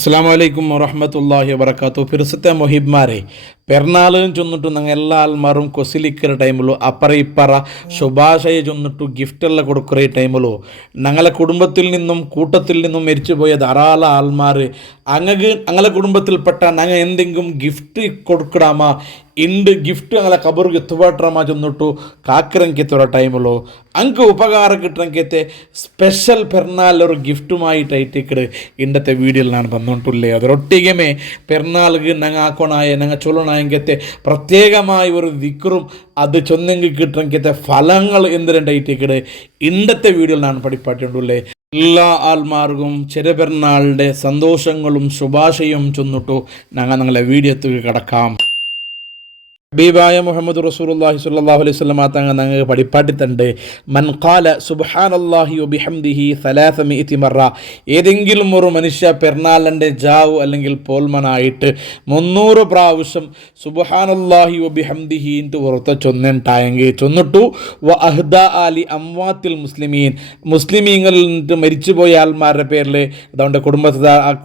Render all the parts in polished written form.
അസ്സാം വലൈക്കും വറഹമത്തല്ലാഹി വബർക്കാത്തു. ഫിർസത്തെ മൊഹിബ്മാരെ പെരുന്നാളിന് ചൊന്നിട്ടു ഞങ്ങൾ എല്ലാ ആൾമാരും കൊസിലിക്കുന്ന ടൈമിലു അപ്പറ ഇപ്പറ ശുഭാശയെ ചൊന്നിട്ടു ഗിഫ്റ്റെല്ലാം കൊടുക്കുന്ന ടൈമിലു ഞങ്ങളെ കുടുംബത്തിൽ നിന്നും കൂട്ടത്തിൽ നിന്നും മരിച്ചുപോയ ധാരാളം ആൾമാർ ഞങ്ങളെ കുടുംബത്തിൽപ്പെട്ട ഞങ്ങൾ എന്തെങ്കിലും ഗിഫ്റ്റ് കൊടുക്കണമാ ಇಂದು ಗಿಫ್ಟ್ ಅಂಗಲ ಕಬರ್ಗೆ ಎತ್ತುಬಾಟ್ರಮ ಚಂದಿಟ್ಟು ಕಾಕರಂಕೆ ತೊರ ಟೈಮಲು ಅಂಕ ಉಪಕಾರ കിട്ടണക്കത്തെ സ്പെഷ്യൽ പെരുന്നാളൊരു ഗിഫ്റ്റുമായിട്ടായിട്ട് ഇക്കട് ഇന്നത്തെ വീഡിയോയിൽ ഞാൻ വന്നുകൊണ്ടുള്ളേ അതിരൊട്ടികമേ പെരുന്നാൾക്ക് ഞങ്ങൾ ആക്കണായ ഞങ്ങൾ ചൊല്ലണായങ്കത്തെ പ്രത്യേകമായ ഒരു ദിക്റും അത് ചൊന്നെങ്കിൽ കിട്ടണക്കത്തെ ഫലങ്ങൾ എന്തിരണ്ടായിട്ട് ഇക്കട് ഇന്നത്തെ വീഡിയോയിൽ ഞാൻ പഠിപ്പാട്ടുള്ളേ. എല്ലാ ആൾമാർക്കും ചെറിയ പെരുന്നാളുടെ സന്തോഷങ്ങളും ശുഭാശയും ചൊന്നിട്ടു ഞങ്ങളെ വീഡിയോത്തേക്ക് കിടക്കാം. ഹബീബായ മുഹമ്മദ് റസൂലുള്ളാഹി സ്വല്ലല്ലാഹു അലൈഹി വസല്ലം തങ്ങൾ ഞങ്ങൾക്ക് പഠിപ്പാട്ടിത്തണ്ട് മൻ ഖാല സുബ്ഹാനല്ലാഹി വബിഹംദിഹി 300 മറ, ഏതെങ്കിലും ഒരു മനുഷ്യ പെരുന്നാളിൻ്റെ ജാവു അല്ലെങ്കിൽ പോൽമനായിട്ട് 300 പ്രാവശ്യം സുബ്ഹാനല്ലാഹി വബിഹംദിഹി പുറത്ത് ചൊന്നിട്ടായെങ്കിൽ ചൊന്നിട്ടു വ അഹ്ദ ആലി അംവാത്തിൽ മുസ്ലിമീങ്ങളിൽ നിന്നിട്ട് മരിച്ചുപോയ ആൾമാരുടെ പേരിൽ അതുകൊണ്ട്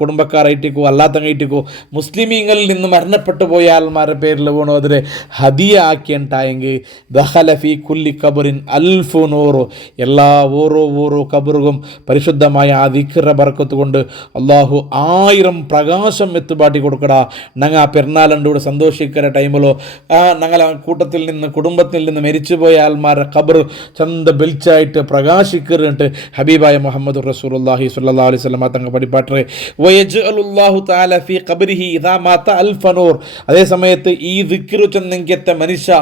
കുടുംബക്കാരായിട്ടേക്കോ അല്ലാത്തങ്ങായിട്ടേക്കോ മുസ്ലിമീങ്ങളിൽ നിന്ന് മരണപ്പെട്ടു പോയ ആൾമാരുടെ പേരിൽ വേണോ അതിൽ ഹദിയ ആക്കിയിട്ടായെങ്കിൽ ദഖല ഫി കുല്ലി ഖബറിൻ 1000 നൂറ്, എല്ലാ ഓരോ കബറും പരിശുദ്ധമായ ആ ദിക്റിന്റെ ബർക്കത്ത് കൊണ്ട് അള്ളാഹു 1000 പ്രകാശം എത്തുപാട്ടി കൊടുക്കടാ. ഞങ്ങൾ ആ പെരുന്നാളിൻ്റെ കൂടെ സന്തോഷിക്കുന്ന ടൈമിലോ ഞങ്ങളെ കൂട്ടത്തിൽ നിന്ന് കുടുംബത്തിൽ നിന്ന് മരിച്ചുപോയ ആൾമാരുടെ ഖബർ ചന്ത ബെൽച്ചായിട്ട് പ്രകാശിക്കുന്നുണ്ട് ഹബീബായ മുഹമ്മദ് റസൂലുള്ളാഹി സ്വല്ലല്ലാഹു അലൈഹി വസല്ലം തങ്ങൾ പഠിപ്പാട്ടേ വയജ്അലുല്ലാഹു തആല ഫി ഖബരിഹി ഇദാ മാത 1000 നൂർ. അതേ സമയത്ത് ഈ ദിക്ർ ചെന്നെങ്കത്തെ മനുഷ്യ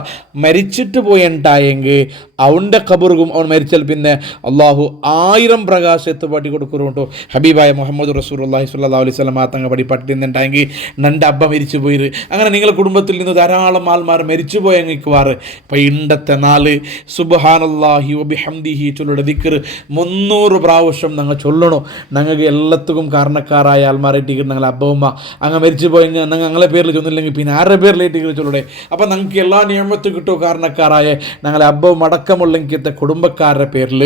മരിച്ചിട്ട് പോയിട്ടായെങ്കിൽ അവൻ്റെ ഖബറും അവൻ മരിച്ചാൽ പിന്നെ അള്ളാഹു 1000 പ്രകാശത്ത് പാട്ടി കൊടുക്കുന്നുണ്ടോ ഹബീബായ മുഹമ്മദ് റസൂലുള്ളാഹി സ്വല്ലല്ലാഹു അലൈഹി വസല്ലം തങ്ങൾ പഠിപ്പാട്ടിട്ടുണ്ടായെങ്കിൽ നൻ്റെ അബ്ബ മരിച്ചു പോയിര്. അങ്ങനെ നിങ്ങളുടെ കുടുംബത്തിൽ നിന്ന് ധാരാളം ആൾമാർ മരിച്ചു പോയെങ്കിക്കുവാറ് അപ്പം ഇണ്ടത്തെ നാല് സുബ്ഹാനല്ലാഹി വബിഹംദിഹി ചൊല്ലുടെ ദിക്ർ 300 പ്രാവശ്യം ഞങ്ങൾ ചൊല്ലണോ. ഞങ്ങൾക്ക് എല്ലാത്തും കാരണക്കാരായ ആൾമാരായിട്ട് ഞങ്ങളെ അബ്ബമ്മ അങ്ങ് മരിച്ചു പോയെങ്കിൽ ഞങ്ങൾ ഞങ്ങളെ പേരിൽ ചൊന്നില്ലെങ്കിൽ പിന്നെ ആരുടെ പേരിലായിട്ട് ചൊല്ലുടെ. അപ്പം ഞങ്ങൾക്ക് എല്ലാ നിയമത്തും കിട്ടുമോ കാരണക്കാരായ ഞങ്ങളെ അബ്ബവും അടക്കമുള്ളെങ്കിലത്തെ കുടുംബക്കാരുടെ പേരിൽ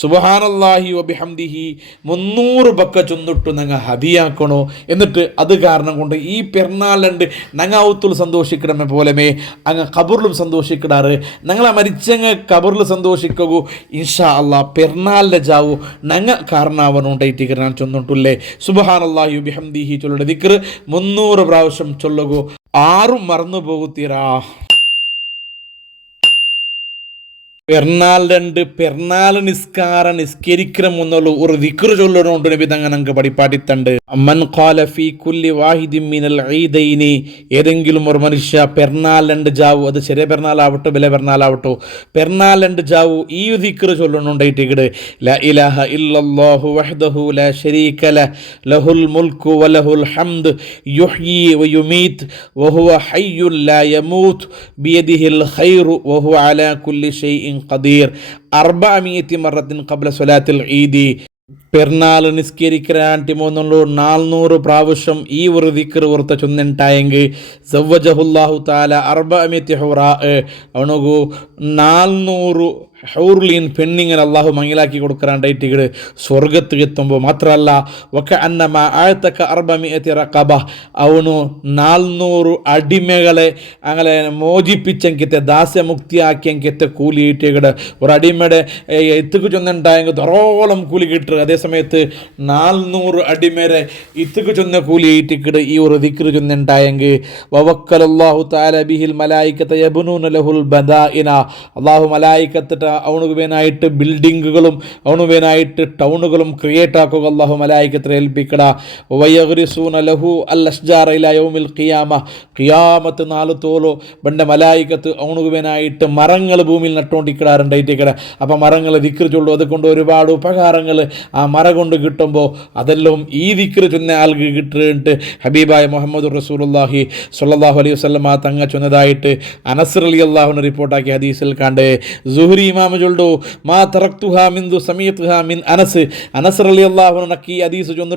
സുബ്ഹാനല്ലാഹി വബിഹംദിഹി 300 ബക്ക ചൊന്നിട്ടു ഞങ്ങൾ ഹദിയാക്കണോ. എന്നിട്ട് അത് കാരണം കൊണ്ട് ഈ പെരുന്നാളുണ്ട് ഞങ്ങൾ ഔത്തുൽ സന്തോഷിക്കണമേ പോലെമേ അങ്ങ് ഖബറിലും സന്തോഷിക്കിടാറ്. ഞങ്ങളെ മരിച്ചങ്ങ് ഖബറിൽ സന്തോഷിക്കൂ ഇൻഷാ അല്ലാഹ്. പെരുന്നാളിൻ്റെ ജാവു ഞങ്ങൾ കാരണാവനുണ്ടായിട്ട് ഞാൻ ചൊന്നിട്ടുള്ളേ സുബ്ഹാനല്ലാഹി വബിഹംദിഹി ചൊല്ലുടെ ദിക്ർ 300 പ്രാവശ്യം ചൊല്ലുകൂ. ആരും മറന്നു പോകുത്തീരാ. പെരുന്നാൾ നിസ്കരിക്കണം എന്നുള്ള ഒരു ദിക്ർ ചൊല്ലണോണ്ട് നബി തങ്ങൾ ഞങ്ങൾക്ക് പഠിപ്പാട്ടിത്തണ്ട്. മൻ ഖാല ഫീ കുല്ലി വാഹിദിൻ മിനൽ ഈദൈനി, ഏതെങ്കിലും ഒരു മനുഷ്യ പെരുന്നാളിൻ്റെ ജാവു, അത് ചെറിയ പെരുന്നാളാവട്ടോ വലിയ പെരുന്നാളാവട്ടോ, പെരുന്നാളിൻ്റെ ജാവു ഈ ദിക്ർ ചൊല്ലണോണ്ടായിട്ട് ലാ ഇലാഹ ഇല്ലല്ലാഹു വഹ്ദഹു ലാ ശരീക ലഹു ലഹുൽ മുൽക്കു വലഹുൽ ഹംദ് യുഹ്യി വയുമീത് വഹുവ ഹയ്യുൻ ലാ യമൂത് ബിയദിഹിൽ ഖൈറു വഹുവ അലാ കുല്ലി ഷൈഇൻ ഖദീർ 400 മറത്തിൻ ഖബ്ല സ്വലാത്തിൽ ഈദി. പെരുന്നാൾ നിസ്കരിക്കാനായിട്ട് 400 പ്രാവശ്യം ഈ ഒരു ദിക്ർ ഓർത്ത ചൊന്നിട്ടായെങ്കിൽ സവ്വജഹുല്ലാഹു തആല 400 ഹുറാ, അവനു 400 ഹൗർലീൻ പെണ്ണിങ്ങനെ അള്ളാഹു മങ്ങിലാക്കി കൊടുക്കാനായിട്ട് സ്വർഗത്ത് എത്തുമ്പോൾ മാത്രമല്ല വക അന്നമ ആയത്തക്ക 400 റഖബ, അവനു 400 അടിമകളെ അങ്ങനെ മോചിപ്പിച്ചെങ്കിത്തെ ദാസ്യമുക്തിയാക്കിയെങ്കിത്തെ കൂലിയിട്ടിക്കട് ഒരു അടിമയുടെ ഇത്തുക്ക് ചൊന്നുണ്ടായെങ്കിൽ ധാരാളം കൂലി കിട്ടുക. അതേ സമയത്ത് 400 അടിമരെ ഇത്തുക്ക് ചൊന്ന കൂലിയിട്ടിക്കട് ഈ ഒരു ദിക്ർ ചൊന്നുണ്ടായെങ്കിൽ വവക്കലല്ലാഹു തആല ബിഹിൽ മലായികത യബ്നൂന ലഹുൽ ബദാഇന, അള്ളാഹു മലായികത്തിട്ട് അവനുക്ക് വേനായിട്ട് ബിൽഡിങ്ങുകളും അവനു വേനായിട്ട് ടൗണുകളും ക്രിയേറ്റ് ആക്കുക അള്ളാഹു മലായികത്തെ ഏൽപ്പിക്കട. വയഗ്രിസൂന ലഹു അൽ അഷ്ജാറ ഇലാ യൗമിൽ ഖിയാമ, ഖിയാമത്ത് നാളത്തോലോ ബണ്ട മലായികത്ത് അവനുക്ക് വേനായിട്ട് മരങ്ങൾ ഭൂമിയിൽ നട്ടുകൊണ്ടിക്കിടാറുണ്ടായിട്ടിക്കട. അപ്പം മരങ്ങൾ ദിക്ർ ചൊല്ലു, അതുകൊണ്ട് ഒരുപാട് ഉപകാരങ്ങൾ ആ മര കൊണ്ട് കിട്ടുമ്പോൾ അതെല്ലാം ഈ ദിക്ർ ചൊന്ന ആൾക്ക് കിട്ടിയിട്ട് ഹബീബായ മുഹമ്മദ് റസൂലുള്ളാഹി സ്വല്ലല്ലാഹു അലൈഹി വസല്ലം തങ്ങ ചൊന്നതായിട്ട് അനസ് റളിയല്ലാഹു റിപ്പോർട്ടാക്കി ഹദീസിൽ കണ്ട് സുഹ്രി ഇമാം ചൊല്ലു മാ തറക്തുഹാ മിൻദു സമീതുഹാ മിൻ അനസ് റളിയല്ലാഹു അൻഹു ഈ ഹദീസ് ചൊന്ന്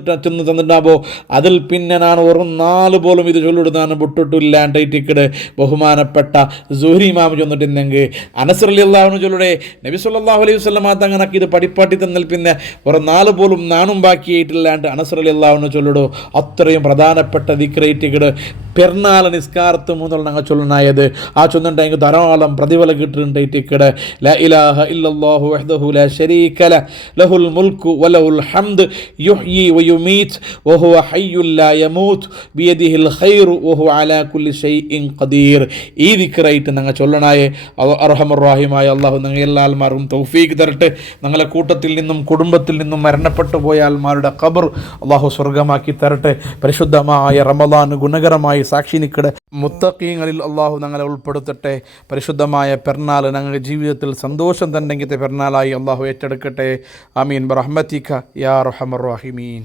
തന്നിട്ടാകുമ്പോൾ അതിൽ പിന്നെ ഞാൻ ഒരു 4 പോലും ഇത് ചൊല്ലിടുന്നാണ് വിട്ടിട്ടില്ലാണ്ടായിട്ടിക്കട് ബഹുമാനപ്പെട്ട സുഹ്രി ഇമാം ചൊന്നിട്ടുണ്ടെങ്കിൽ അനസ് റളിയല്ലാഹു അൻഹു ചൊല്ലുടെ നബി സ്വല്ലല്ലാഹു അലൈഹി വസല്ലം തങ്ങനക്ക് ഇത് പഠിപ്പാട്ടി തന്നാൽ പിന്നെ ഒരു ഒരാൾ പോലും നാണും ബാക്കിയായിട്ടില്ലാണ്ട് അനസ് റളിയല്ലാഹു അൻഹു ചൊല്ലിടോ അത്രയും പ്രധാനപ്പെട്ട ദിക്റേറ്റുകൾ പെരുന്നാൾ നിസ്കാരത്ത് മൂന്നുള്ള ഞങ്ങൾ ചൊല്ലണായത് ആ ചൊന്നുണ്ടെങ്കിൽ ധാരാളം പ്രതിഫലം കിട്ടുന്നുണ്ടായിട്ടിക്കട് ലാ ഇലാഹ ഇല്ലല്ലാഹു വഹ്ദഹു ലാ ശരീക ലഹ് ലഹുൽ മുൽക്കു വലഹുൽ ഹംദ് യുഹ്യി വയുമീത് വഹുവ ഹയ്യുൽ ലാ യമൂത് ബിയദിഹിൽ ഖൈറു വഹുവ അലാ കുല്ലി ഷൈഇൻ ഖദീർ. ഈ ദിക്റായിട്ട് ഞങ്ങൾ ചൊല്ലണായേ അർഹമർ റഹീമായ അല്ലാഹു ഞങ്ങൾ എല്ലാ ആൾമാർക്കും തൗഫീഖ് തരട്ടെ. ഞങ്ങളെ കൂട്ടത്തിൽ നിന്നും കുടുംബത്തിൽ നിന്നും മരണപ്പെട്ടു പോയ ആൾമാരുടെ ഖബർ അല്ലാഹു സ്വർഗമാക്കി തരട്ടെ. പരിശുദ്ധമായ റമദാൻ ഗുണകരമായി സാക്ഷി നിൽക്കട്ടെ. മുത്തഖീങ്ങളിൽ അള്ളാഹു ഞങ്ങളെ ഉൾപ്പെടുത്തട്ടെ. പരിശുദ്ധമായ പെരുന്നാൾ ഞങ്ങളുടെ ജീവിതത്തിൽ സന്തോഷം തന്നെങ്കിത്തെ പെരുന്നാളായി അള്ളാഹു ഏറ്റെടുക്കട്ടെ. ആമീൻ ബിറഹ്മതിക യാ അർഹമർ റഹീമീൻ.